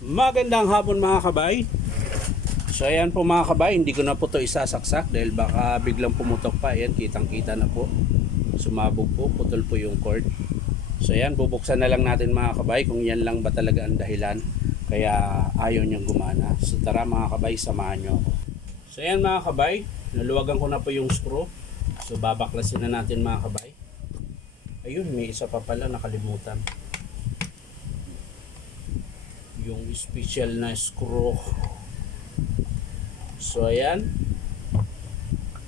Magandang hapon mga kabay. So ayan po mga kabay, hindi ko na po ito isasaksak dahil baka biglang pumutok pa. Ayan, kitang kita na po. Sumabog po, putol po yung cord. So ayan, bubuksan na lang natin mga kabay kung yan lang ba talaga ang dahilan kaya ayaw niyang gumana. So tara mga kabay, samahan niyo ako. So ayan mga kabay, naluwagan ko na po yung screw. So babaklasin na natin mga kabay. Ayun, may isa pa pala nakalimutan. Yung special na screw. So ayan,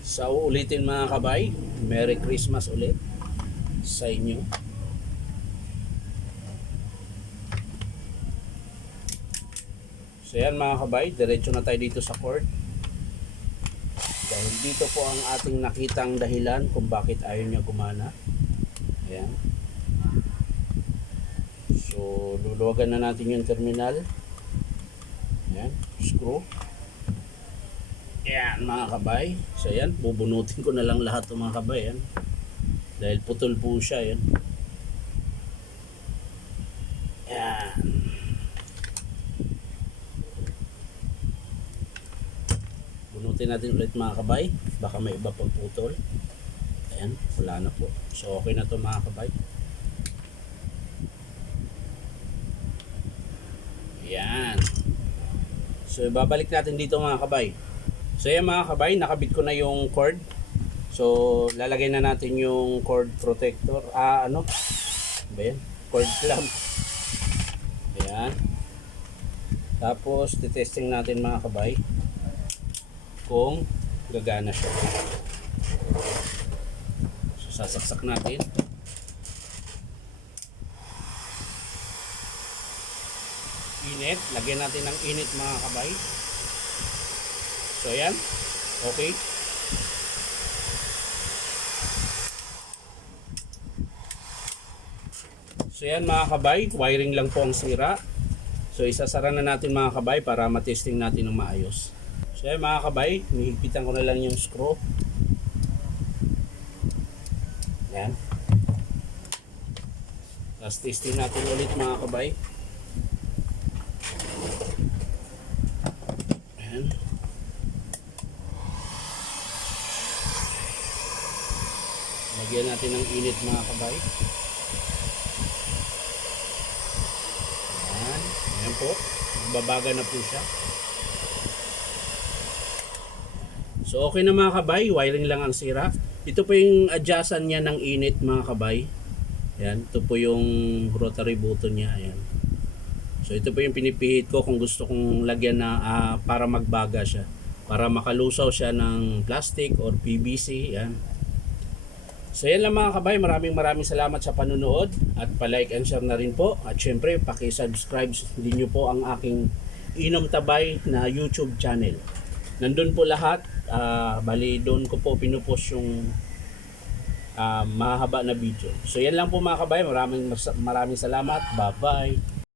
sa uulitin mga kabay, Merry Christmas ulit sa inyo. So ayan mga kabay, diretso na tayo dito sa cord dahil dito po ang ating nakitang dahilan kung bakit ayaw niya gumana. Ayan. So, luluwagan na natin yung terminal. Ayan, screw. Ayan mga kabay. So, ayan, bubunutin ko na lang lahat ng mga kabay. Ayan. Dahil putol po siya. Ayan. Ayan. Bunutin natin ulit mga kabay. Baka may iba pang putol. Ayan, wala na po. So, okay na to mga kabay. Yan. So babalik natin dito mga kabay. So yan mga kabay, nakabit ko na yung cord. So lalagay na natin yung cord protector. Ano? Ba yan? Cord clamp. Ayan. Tapos titesting natin mga kabay kung gagana siya. So sasaksak natin. Init, lagyan natin ng init mga kabay. So ayan, okay. So ayan mga kabay, wiring lang po ang sira. So isasara na natin mga kabay para matesting natin ng maayos. So ayan mga kabay, hihigpitan ko na lang yung screw. Ayan. Tapos testing natin ulit mga kabay. Lagyan natin ng init mga kabay. Ayan. Ayan po. Magbabaga na po siya. So okay na mga kabay. Wiring lang ang sira. Ito po yung adjustan niya ng init mga kabay. Ayan. Ito po yung rotary button niya. Ayan. So ito po yung pinipihit ko kung gusto kong lagyan na para magbaga siya. Para makalusaw siya ng plastic or PVC. Ayan. So yan lang mga kabay, maraming salamat sa panunood at pa-like and share na rin po. At syempre, paki-subscribe din nyo po ang aking Inom Tabay na YouTube channel. Nandun po lahat, bali doon ko po pinupost yung mahaba na video. So yan lang po mga kabay, maraming salamat. Bye-bye.